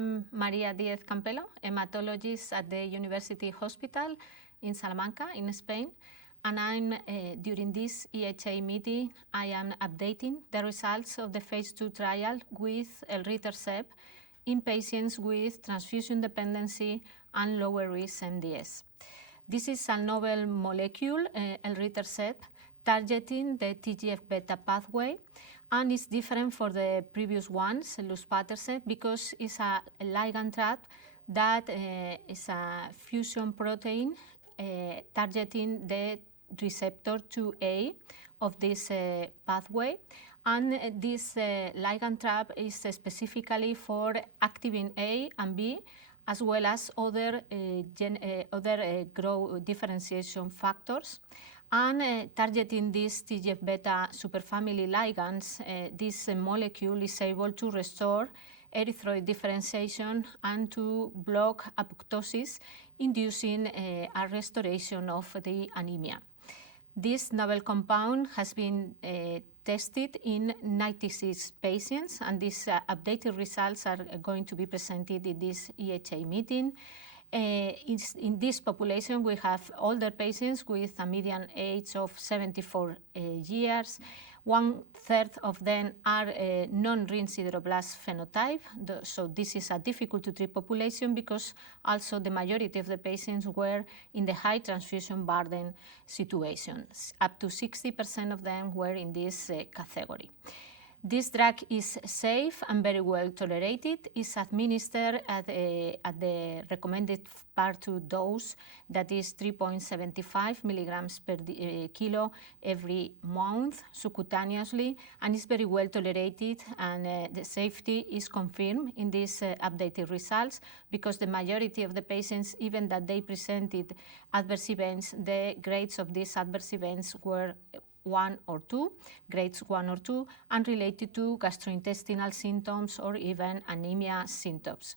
I'm María Díez-Campelo, hematologist at the University Hospital in Salamanca in Spain. And during this EHA meeting, I am updating the results of the phase 2 trial with elritercept in patients with transfusion dependency and lower risk MDS. This is a novel molecule, elritercept, targeting the TGF-beta pathway, and it's different for the previous ones, luspatercept, because it's a ligand trap that is a fusion protein targeting the receptor 2A of this pathway. And this ligand trap is specifically for activin A and B, as well as other growth differentiation factors. And targeting these TGF-beta superfamily ligands, this molecule is able to restore erythroid differentiation and to block apoptosis, inducing a restoration of the anemia. This novel compound has been tested in 96 patients, and these updated results are going to be presented in this EHA meeting. In this population, we have older patients with a median age of 74 years. 1/3 of them are non-ring sideroblast phenotype, so this is a difficult to treat population because also the majority of the patients were in the high transfusion burden situations. Up to 60% of them were in this category. This drug is safe and very well tolerated. It's administered at the recommended part 2 dose, that is 3.75 milligrams per kilo every month subcutaneously, and it's very well tolerated, and the safety is confirmed in these updated results because the majority of the patients, even that they presented adverse events, the grades of these adverse events were 1 or 2, grades 1 or 2, and related to gastrointestinal symptoms or even anemia symptoms.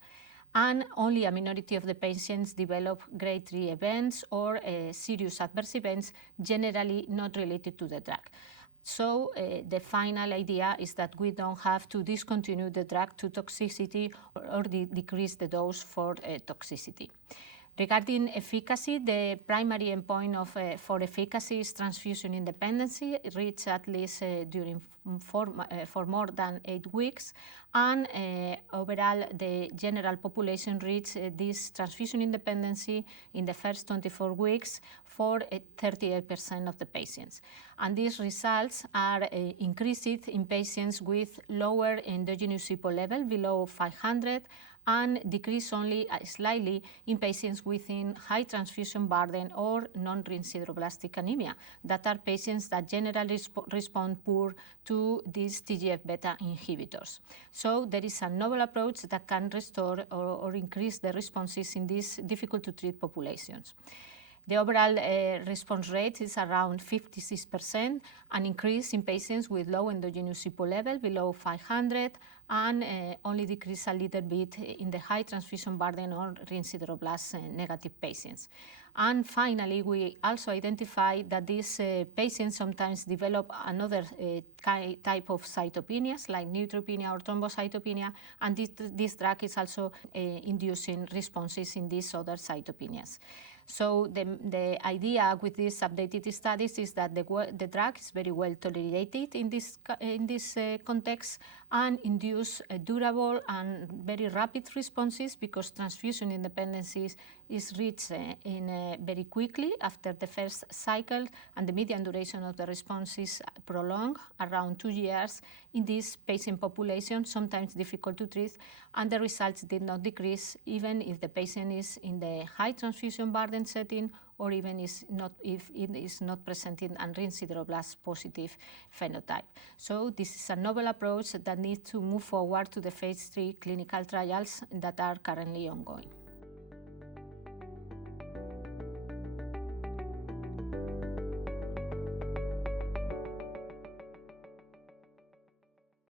And only a minority of the patients develop grade 3 events or serious adverse events, generally not related to the drug. So the final idea is that we don't have to discontinue the drug to toxicity or decrease the dose for toxicity. Regarding efficacy, the primary endpoint for efficacy is transfusion independency, reached at least for more than 8 weeks, and overall the general population reached this transfusion independency in the first 24 weeks for 38% of the patients. And these results are increased in patients with lower endogenous EPO level below 500, and decrease only slightly in patients within high transfusion burden or non-ring sideroblastic anemia, that are patients that generally respond poor to these TGF-beta inhibitors. So there is a novel approach that can restore or increase the responses in these difficult-to-treat populations. The overall response rate is around 56%, an increase in patients with low endogenous EPO level below 500, and only decrease a little bit in the high transfusion burden or ring sideroblast negative patients. And finally, we also identified that these patients sometimes develop another type of cytopenias, like neutropenia or thrombocytopenia, and this drug is also inducing responses in these other cytopenias. So the idea with these updated studies is that the drug is very well tolerated in this context and induce durable and very rapid responses, because transfusion independence is reached very quickly after the first cycle, and the median duration of the response is prolonged, around 2 years in this patient population, sometimes difficult to treat, and the results did not decrease even if the patient is in the high transfusion burden setting, or even if it is not presenting a ring sideroblast positive phenotype. So this is a novel approach that needs to move forward to the phase 3 clinical trials that are currently ongoing.